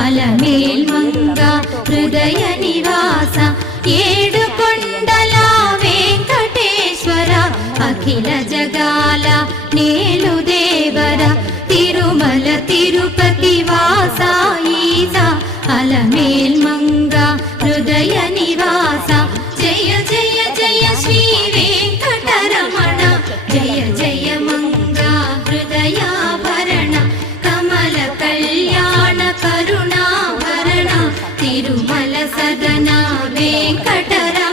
అలమేల్మంగ హృదయ నివాస ఏడుకొండల వెంకటేశ్వర అఖిల జగాల నేలు దేవర తిరుమల తిరుపతి వాస ఈస అలమేల్మంగ హృదయ నివాస జయ జయ జయ శ్రీ వెంకటరమణ జయ జయ మంగ హృదయాభరణ కమల కళ్యాణ కరుణాభరణ తిరుమల సదన వెంకటరమణ